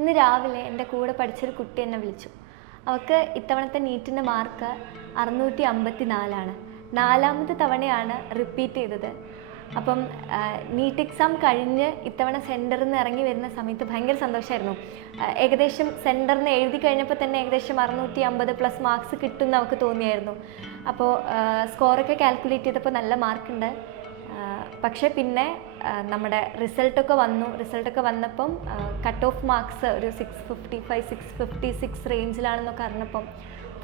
ഇന്ന് രാവിലെ എൻ്റെ കൂടെ പഠിച്ചൊരു കുട്ടി എന്നെ വിളിച്ചു. അവൾക്ക് ഇത്തവണത്തെ നീറ്റിൻ്റെ മാർക്ക് 654 നാലാമത്തെ തവണയാണ് റിപ്പീറ്റ് ചെയ്തത്. അപ്പം നീറ്റ് എക്സാം കഴിഞ്ഞ് ഇത്തവണ സെൻറ്ററിൽ നിന്ന് ഇറങ്ങി വരുന്ന സമയത്ത് ഭയങ്കര സന്തോഷമായിരുന്നു. ഏകദേശം സെൻറ്ററിൽ നിന്ന് എഴുതി കഴിഞ്ഞപ്പോൾ തന്നെ ഏകദേശം 650+ മാർക്സ് കിട്ടുമെന്ന് അവൾക്ക് തോന്നിയായിരുന്നു. അപ്പോൾ സ്കോറൊക്കെ കാൽക്കുലേറ്റ് ചെയ്തപ്പോൾ നല്ല മാർക്കുണ്ട്. പക്ഷേ പിന്നെ നമ്മുടെ റിസൾട്ടൊക്കെ വന്നപ്പം കട്ട് ഓഫ് മാർക്സ് ഒരു 655 656 റേഞ്ചിലാണെന്നൊക്കെ അറിഞ്ഞപ്പം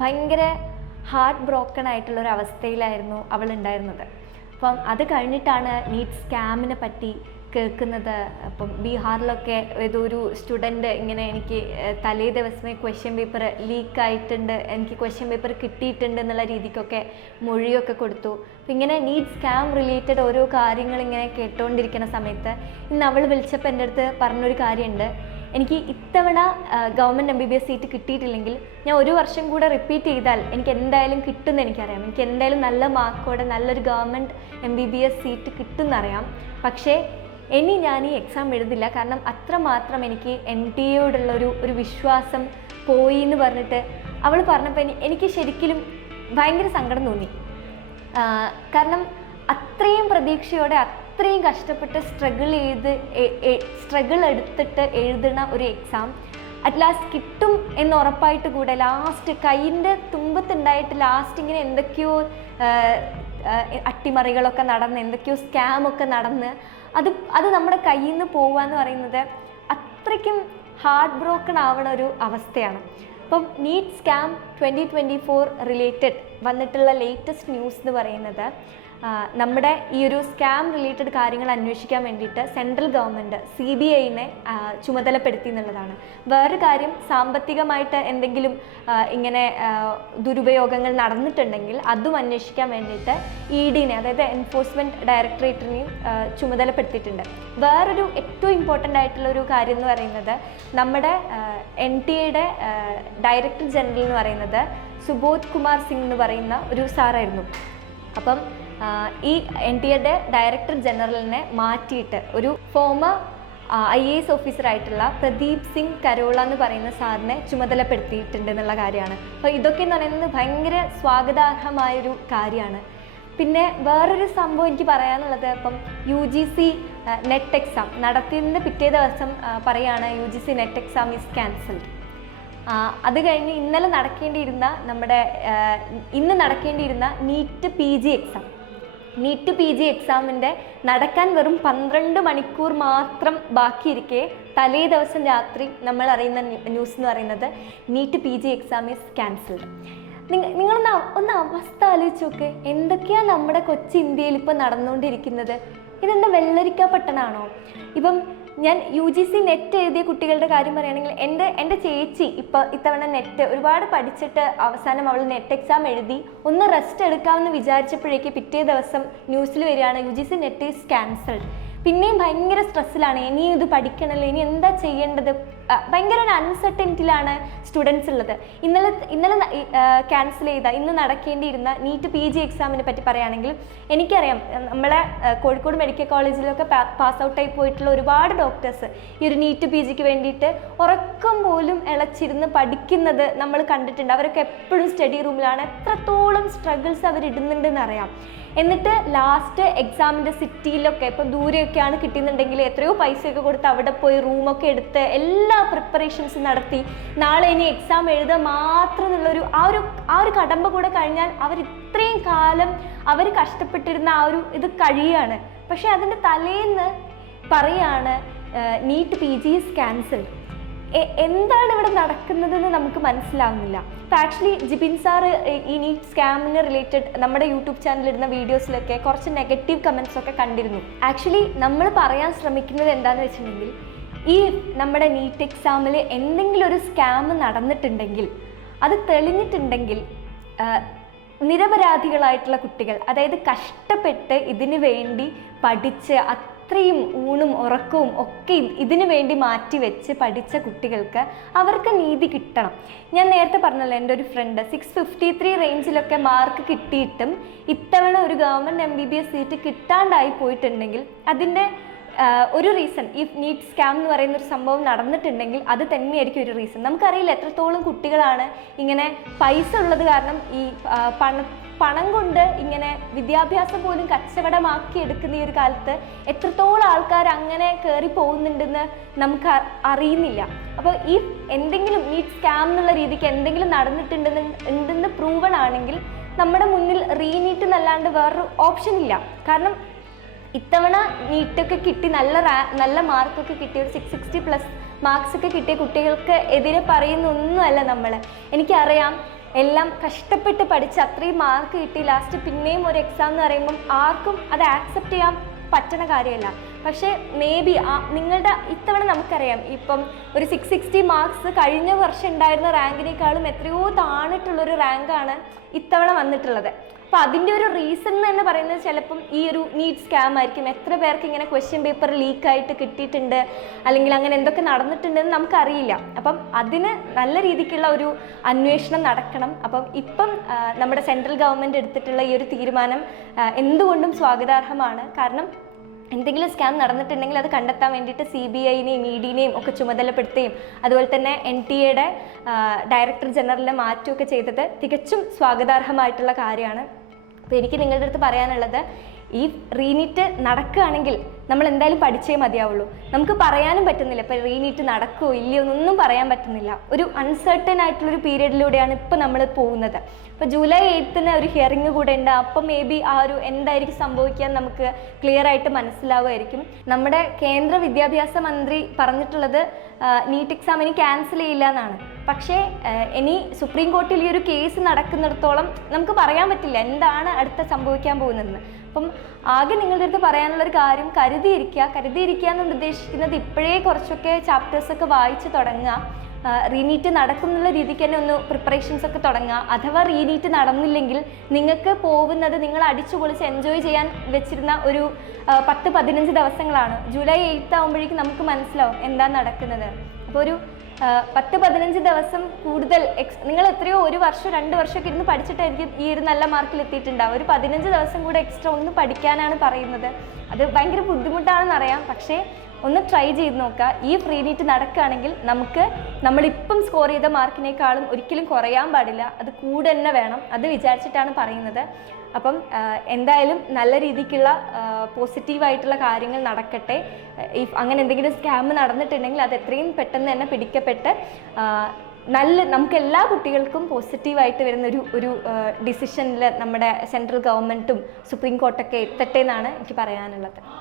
ഭയങ്കര ഹാർട്ട് ബ്രോക്കൺ ആയിട്ടുള്ളൊരു അവസ്ഥയിലായിരുന്നു അവളുണ്ടായിരുന്നത്. അപ്പം അത് കഴിഞ്ഞിട്ടാണ് നീറ്റ് സ്കാമിനെ പറ്റി കേൾക്കുന്നത്. അപ്പം ബീഹാറിലൊക്കെ ഏതൊരു സ്റ്റുഡൻറ്റ് ഇങ്ങനെ എനിക്ക് തലേ ദിവസമേ ക്വസ്റ്റ്യൻ പേപ്പർ ലീക്കായിട്ടുണ്ട്, എനിക്ക് ക്വസ്റ്റ്യൻ പേപ്പർ കിട്ടിയിട്ടുണ്ട് എന്നുള്ള രീതിക്കൊക്കെ മൊഴിയൊക്കെ കൊടുത്തു. അപ്പം ഇങ്ങനെ നീറ്റ് സ്കാം റിലേറ്റഡ് ഓരോ കാര്യങ്ങൾ ഇങ്ങനെ കേട്ടുകൊണ്ടിരിക്കുന്ന സമയത്ത് ഇന്ന് അവൾ വിളിച്ചപ്പോൾ എൻ്റെ അടുത്ത് പറഞ്ഞൊരു കാര്യമുണ്ട്. എനിക്ക് ഇത്തവണ ഗവൺമെൻറ് MBBS സീറ്റ് കിട്ടിയിട്ടില്ലെങ്കിൽ ഞാൻ ഒരു വർഷം കൂടെ റിപ്പീറ്റ് ചെയ്താൽ എനിക്ക് എന്തായാലും കിട്ടുമെന്ന് എനിക്കറിയാം. എനിക്ക് എന്തായാലും നല്ല മാർക്കോടെ നല്ലൊരു ഗവൺമെൻറ് MBBS സീറ്റ് കിട്ടുമെന്നറിയാം. പക്ഷേ ഇനി ഞാൻ ഈ എക്സാം എഴുതില്ല, കാരണം അത്രമാത്രം എനിക്ക് NTA ഒരു വിശ്വാസം പോയി എന്ന് പറഞ്ഞിട്ട് അവൾ പറഞ്ഞപ്പോൾ എനിക്ക് ശരിക്കും ഭയങ്കര സങ്കടം തോന്നി. കാരണം അത്രയും പ്രതീക്ഷയോടെ അത്രയും കഷ്ടപ്പെട്ട് സ്ട്രഗിൾ എടുത്തിട്ട് എഴുതുന്ന ഒരു എക്സാം അറ്റ് ലാസ്റ്റ് കിട്ടും എന്ന് ഉറപ്പായിട്ട് കൂടെ ലാസ്റ്റ് കയ്യിൻ്റെ തുമ്പത്തുണ്ടായിട്ട് ലാസ്റ്റ് ഇങ്ങനെ എന്തൊക്കെയോ അട്ടിമറികളൊക്കെ നടന്ന് എന്തൊക്കെയോ സ്കാമൊക്കെ നടന്ന് അത് നമ്മുടെ കയ്യിൽ നിന്ന് പോവുക എന്ന് പറയുന്നത് അത്രയ്ക്കും ഹാർട്ട് ബ്രോക്കൺ ആവണ ഒരു അവസ്ഥയാണ്. അപ്പം നീറ്റ് സ്കാം 2024 റിലേറ്റഡ് വന്നിട്ടുള്ള ലേറ്റസ്റ്റ് ന്യൂസ് എന്ന് പറയുന്നത് നമ്മുടെ ഈ ഒരു സ്കാം റിലേറ്റഡ് കാര്യങ്ങൾ അന്വേഷിക്കാൻ വേണ്ടിയിട്ട് സെൻട്രൽ ഗവൺമെൻറ് CBIനെ ചുമതലപ്പെടുത്തി എന്നുള്ളതാണ്. വേറൊരു കാര്യം, സാമ്പത്തികമായിട്ട് എന്തെങ്കിലും ഇങ്ങനെ ദുരുപയോഗങ്ങൾ നടന്നിട്ടുണ്ടെങ്കിൽ അതും അന്വേഷിക്കാൻ വേണ്ടിയിട്ട് EDനെ, അതായത് എൻഫോഴ്സ്മെൻറ്റ് ഡയറക്ടറേറ്റിനെയും ചുമതലപ്പെടുത്തിയിട്ടുണ്ട്. വേറൊരു ഏറ്റവും ഇമ്പോർട്ടൻ്റ് ആയിട്ടുള്ളൊരു കാര്യം എന്ന് പറയുന്നത് നമ്മുടെ NTA ഡയറക്ടർ ജനറൽ എന്ന് പറയുന്നത് സുബോധ് കുമാർ സിംഗ് എന്ന് പറയുന്ന ഒരു സാറായിരുന്നു. അപ്പം ഈ NTA ഡയറക്ടർ ജനറലിനെ മാറ്റിയിട്ട് ഒരു ഫോമർ IAS ഓഫീസറായിട്ടുള്ള പ്രദീപ് സിംഗ് കരോള എന്ന് പറയുന്ന സാറിനെ ചുമതലപ്പെടുത്തിയിട്ടുണ്ട് എന്നുള്ള കാര്യമാണ്. അപ്പോൾ ഇതൊക്കെ എന്ന് പറയുന്നത് ഭയങ്കര സ്വാഗതാർഹമായൊരു കാര്യമാണ്. പിന്നെ വേറൊരു സംഭവം എനിക്ക് പറയാനുള്ളത്, ഇപ്പം UGC നെറ്റ് എക്സാം നടത്തിയതിൻ്റെ പിറ്റേ ദിവസം പറയുകയാണ് UGC net exam is cancelled. അത് കഴിഞ്ഞ് ഇന്ന് നടക്കേണ്ടിയിരുന്ന നീറ്റ് PG എക്സാമിൻ്റെ നടക്കാൻ വെറും 12 മണിക്കൂർ മാത്രം ബാക്കിയിരിക്കെ തലേ ദിവസം രാത്രി നമ്മൾ അറിയുന്ന ന്യൂസ് എന്ന് പറയുന്നത് NEET PG exam is cancelled. നിങ്ങളൊന്ന് അവസ്ഥ ആലോചിച്ച് നോക്ക്. എന്തൊക്കെയാണ് നമ്മുടെ കൊച്ചു ഇന്ത്യയിൽ ഇപ്പം നടന്നുകൊണ്ടിരിക്കുന്നത്? ഇതെന്താ വെള്ളരിക്ക പട്ടണമാണോ? ഇപ്പം ഞാൻ UGC നെറ്റ് എഴുതിയ കുട്ടികളുടെ കാര്യം പറയുകയാണെങ്കിൽ എൻ്റെ ചേച്ചി ഇത്തവണ നെറ്റ് ഒരുപാട് പഠിച്ചിട്ട് അവസാനം അവൾ നെറ്റ് എക്സാം എഴുതി ഒന്ന് റെസ്റ്റ് എടുക്കാമെന്ന് വിചാരിച്ചപ്പോഴേക്ക് പിറ്റേ ദിവസം ന്യൂസിൽ വരികയാണ് UGC നെറ്റ് ഈസ് ക്യാൻസൽഡ്. പിന്നെയും ഭയങ്കര സ്ട്രെസ്സിലാണ്. ഇനിയും ഇത് പഠിക്കണമല്ലോ, ഇനി എന്താ ചെയ്യേണ്ടത്? ഭയങ്കര ഒരു അൺസർട്ടനിറ്റിയിലാണ് സ്റ്റുഡൻസ് ഉള്ളത്. ഇന്നലെ ക്യാൻസൽ ചെയ്ത ഇന്ന് നടക്കേണ്ടിയിരുന്ന നീറ്റ് PG എക്സാമിനെ പറ്റി പറയുകയാണെങ്കിൽ എനിക്കറിയാം, നമ്മളെ കോഴിക്കോട് മെഡിക്കൽ കോളേജിലൊക്കെ പാസ് ഔട്ടായി പോയിട്ടുള്ള ഒരുപാട് ഡോക്ടേഴ്സ് ഈ ഒരു നീറ്റ് PGക്ക് വേണ്ടിയിട്ട് ഉറക്കം പോലും ഇളച്ചിരുന്ന് പഠിക്കുന്നത് നമ്മൾ കണ്ടിട്ടുണ്ട്. അവരൊക്കെ എപ്പോഴും സ്റ്റഡി റൂമിലാണ്. എത്രത്തോളം സ്ട്രഗിൾസ് അവരിടുന്നുണ്ടെന്ന് അറിയാം. എന്നിട്ട് ലാസ്റ്റ് എക്സാമിൻ്റെ സിറ്റിയിലൊക്കെ ഇപ്പം ദൂരെയൊക്കെയാണ് കിട്ടുന്നുണ്ടെങ്കിൽ എത്രയോ പൈസയൊക്കെ കൊടുത്ത് അവിടെ പോയി റൂമൊക്കെ എടുത്ത് എല്ലാ പ്രിപ്പറേഷൻസും നടത്തി നാളെ ഇനി എക്സാം എഴുതുക മാത്രം എന്നുള്ളൊരു ആ ഒരു കടമ്പ കൂടെ കഴിഞ്ഞാൽ അവർ ഇത്രയും കാലം അവർ കഷ്ടപ്പെട്ടിരുന്ന ഇത് കഴിയുകയാണ്. പക്ഷേ അതിൻ്റെ തലേന്ന് പറയാണ് നീറ്റ് PG ഈസ് ക്യാൻസൽഡ്. എന്താണ് ഇവിടെ നടക്കുന്നതെന്ന് നമുക്ക് മനസ്സിലാവുന്നില്ല. ഇപ്പോൾ ആക്ച്വലി ജിബിൻ സാറ് ഈ നീറ്റ് സ്കാമിന് റിലേറ്റഡ് നമ്മുടെ യൂട്യൂബ് ചാനലിടുന്ന വീഡിയോസിലൊക്കെ കുറച്ച് നെഗറ്റീവ് കമൻസ് ഒക്കെ കണ്ടിരുന്നു. ആക്ച്വലി നമ്മൾ പറയാൻ ശ്രമിക്കുന്നത് എന്താണെന്ന് വെച്ചിട്ടുണ്ടെങ്കിൽ, ഈ നമ്മുടെ നീറ്റ് എക്സാമിൽ എന്തെങ്കിലും ഒരു സ്കാം നടന്നിട്ടുണ്ടെങ്കിൽ അത് തെളിഞ്ഞിട്ടുണ്ടെങ്കിൽ നിരപരാധികളായിട്ടുള്ള കുട്ടികൾ, അതായത് കഷ്ടപ്പെട്ട് ഇതിനു വേണ്ടി പഠിച്ച് അത്രയും ഊണും ഉറക്കവും ഒക്കെ ഇതിനു വേണ്ടി മാറ്റിവെച്ച് പഠിച്ച കുട്ടികൾക്ക് അവർക്ക് നീതി കിട്ടണം. ഞാൻ നേരത്തെ പറഞ്ഞല്ലോ, എൻ്റെ ഒരു ഫ്രണ്ട് 653 റേഞ്ചിലൊക്കെ മാർക്ക് കിട്ടിയിട്ടും ഇത്തവണ ഒരു ഗവൺമെൻറ് MBBS സീറ്റ് കിട്ടാണ്ടായി പോയിട്ടുണ്ടെങ്കിൽ അതിൻ്റെ ഒരു റീസൺ ഈ നീറ്റ് സ്കാം എന്ന് പറയുന്ന ഒരു സംഭവം നടന്നിട്ടുണ്ടെങ്കിൽ അത് തന്നെയായിരിക്കും ഒരു റീസൺ. നമുക്കറിയില്ല എത്രത്തോളം കുട്ടികളാണ് ഇങ്ങനെ പൈസ ഉള്ളത് കാരണം ഈ പണം കൊണ്ട് ഇങ്ങനെ വിദ്യാഭ്യാസം പോലും കച്ചവടമാക്കി എടുക്കുന്ന ഈ ഒരു കാലത്ത് എത്രത്തോളം ആൾക്കാർ അങ്ങനെ കയറി പോകുന്നുണ്ടെന്ന് നമുക്ക് അറിയുന്നില്ല. അപ്പോൾ ഈ എന്തെങ്കിലും നീറ്റ് സ്കാം എന്നുള്ള രീതിക്ക് എന്തെങ്കിലും നടന്നിട്ടുണ്ടെന്ന് പ്രൂവൺ ആണെങ്കിൽ നമ്മുടെ മുന്നിൽ റീനീറ്റ് എന്നല്ലാണ്ട് വേറൊരു ഓപ്ഷൻ ഇല്ല. കാരണം ഇത്തവണ നീറ്റൊക്കെ കിട്ടി നല്ല മാർക്കൊക്കെ കിട്ടിയ ഒരു 660+ മാർക്സ് ഒക്കെ കിട്ടിയ കുട്ടികൾക്ക് എതിരെ പറയുന്നൊന്നുമല്ല നമ്മൾ. എനിക്കറിയാം എല്ലാം കഷ്ടപ്പെട്ട് പഠിച്ച് അത്രയും മാർക്ക് കിട്ടി ലാസ്റ്റ് പിന്നെയും ഒരു എക്സാം എന്ന് പറയുമ്പം ആർക്കും അത് ആക്സെപ്റ്റ് ചെയ്യാൻ പറ്റുന്ന കാര്യമല്ല. പക്ഷേ മേ ബി നിങ്ങളുടെ ഇത്തവണ നമുക്കറിയാം ഇപ്പം ഒരു 660 മാർക്സ് കഴിഞ്ഞ വർഷം ഉണ്ടായിരുന്ന റാങ്കിനേക്കാളും എത്രയോ താണിട്ടുള്ളൊരു റാങ്കാണ് ഇത്തവണ വന്നിട്ടുള്ളത്. അപ്പോൾ അതിൻ്റെ ഒരു റീസൺ എന്ന് തന്നെ പറയുന്നത് ചിലപ്പം ഈ ഒരു നീറ്റ് സ്കാം ആയിരിക്കും. എത്ര പേർക്ക് ഇങ്ങനെ ക്വസ്റ്റ്യൻ പേപ്പർ ലീക്കായിട്ട് കിട്ടിയിട്ടുണ്ട് അല്ലെങ്കിൽ അങ്ങനെ എന്തൊക്കെ നടന്നിട്ടുണ്ടെന്ന് നമുക്കറിയില്ല. അപ്പം അതിന് നല്ല രീതിക്കുള്ള ഒരു അന്വേഷണം നടക്കണം. അപ്പം ഇപ്പം നമ്മുടെ സെൻട്രൽ ഗവൺമെൻറ് എടുത്തിട്ടുള്ള ഈ ഒരു തീരുമാനം എന്തുകൊണ്ടും സ്വാഗതാർഹമാണ്. കാരണം എന്തെങ്കിലും സ്കാം നടന്നിട്ടുണ്ടെങ്കിൽ അത് കണ്ടെത്താൻ വേണ്ടിയിട്ട് CBIനെയും EDനെയും ഒക്കെ ചുമതലപ്പെടുത്തുകയും അതുപോലെ തന്നെ NTA ഡയറക്ടർ ജനറലിനെ മാറ്റുകയൊക്കെ ചെയ്തത് തികച്ചും സ്വാഗതാർഹമായിട്ടുള്ള കാര്യമാണ്. അപ്പോൾ എനിക്ക് നിങ്ങളുടെ അടുത്ത് പറയാനുള്ളത്, ഈ റീനീറ്റ് നടക്കുകയാണെങ്കിൽ നമ്മൾ എന്തായാലും പഠിച്ചേ മതിയാവുള്ളൂ. നമുക്ക് പറയാനും പറ്റുന്നില്ല ഇപ്പോൾ റീനീറ്റ് നടക്കുമോ ഇല്ലയോ എന്നൊന്നും പറയാൻ പറ്റുന്നില്ല. ഒരു അൺസർട്ടൻ ആയിട്ടുള്ളൊരു പീരീഡിലൂടെയാണ് ഇപ്പോൾ നമ്മൾ പോകുന്നത്. ഇപ്പോൾ July 8th ഒരു ഹിയറിംഗ് കൂടെ ഉണ്ട്. അപ്പം മേ ബി ആ ഒരു എന്തായിരിക്കും സംഭവിക്കുക നമുക്ക് ക്ലിയർ ആയിട്ട് മനസ്സിലാവുമായിരിക്കും. നമ്മുടെ കേന്ദ്ര വിദ്യാഭ്യാസ മന്ത്രി പറഞ്ഞിട്ടുള്ളത് നീറ്റ് എക്സാം ഇനി ക്യാൻസൽ ചെയ്യില്ല എന്നാണ്. പക്ഷേ ഇനി സുപ്രീം കോർട്ടിൽ ഈ ഒരു കേസ് നടക്കുന്നിടത്തോളം നമുക്ക് പറയാൻ പറ്റില്ല എന്താണ് അടുത്ത സംഭവിക്കാൻ പോകുന്നതെന്ന്. അപ്പം ആകെ നിങ്ങളുടെ അടുത്ത് പറയാനുള്ളൊരു കാര്യം, കരുതിയിരിക്കുക എന്ന് ഉദ്ദേശിക്കുന്നത് ഇപ്പോഴേ കുറച്ചൊക്കെ ചാപ്റ്റേഴ്സൊക്കെ വായിച്ച് തുടങ്ങുക. റീനീറ്റ് നടക്കുന്നുള്ള രീതിക്ക് തന്നെ ഒന്ന് പ്രിപ്പറേഷൻസ് ഒക്കെ തുടങ്ങുക. അഥവാ റീനീറ്റ് നടന്നില്ലെങ്കിൽ നിങ്ങൾക്ക് പോകുന്നത് നിങ്ങൾ അടിച്ചു പൊളിച്ച് എൻജോയ് ചെയ്യാൻ വെച്ചിരുന്ന ഒരു 10-15 ദിവസങ്ങളാണ്. July 8th ആകുമ്പോഴേക്കും നമുക്ക് മനസ്സിലാവും എന്താ നടക്കുന്നത്. അപ്പോൾ ഒരു 10-15 ദിവസം കൂടുതൽ നിങ്ങൾ എത്രയോ 1 വർഷം 2 വർഷമൊക്കെ ഇരുന്ന് പഠിച്ചിട്ടായിരിക്കും ഈ ഒരു നല്ല മാർക്കിൽ എത്തിയിട്ടുണ്ടാവും. ഒരു 15 ദിവസം കൂടെ എക്സ്ട്രാ ഒന്ന് പഠിക്കാനാണ് പറയുന്നത്. അത് ഭയങ്കര ബുദ്ധിമുട്ടാണെന്നറിയാം. പക്ഷേ ഒന്ന് ട്രൈ ചെയ്ത് നോക്കുക. ഈ റീനീറ്റ് നടക്കുകയാണെങ്കിൽ നമ്മളിപ്പം സ്കോർ ചെയ്ത മാർക്കിനേക്കാളും ഒരിക്കലും കുറയാൻ പാടില്ല, അത് കൂടെ തന്നെ വേണം. അത് വിചാരിച്ചിട്ടാണ് പറയുന്നത്. അപ്പം എന്തായാലും നല്ല രീതിക്കുള്ള പോസിറ്റീവായിട്ടുള്ള കാര്യങ്ങൾ നടക്കട്ടെ. അങ്ങനെ എന്തെങ്കിലും സ്കാം നടന്നിട്ടുണ്ടെങ്കിൽ അത് എത്രയും പെട്ടെന്ന് തന്നെ പിടിക്കപ്പെട്ട് നമുക്ക് എല്ലാ കുട്ടികൾക്കും പോസിറ്റീവായിട്ട് വരുന്ന ഒരു ഡിസിഷനിൽ നമ്മുടെ സെൻട്രൽ ഗവൺമെൻറ്റും സുപ്രീം കോർട്ടൊക്കെ എത്തട്ടെ എന്നാണ് എനിക്ക് പറയാനുള്ളത്.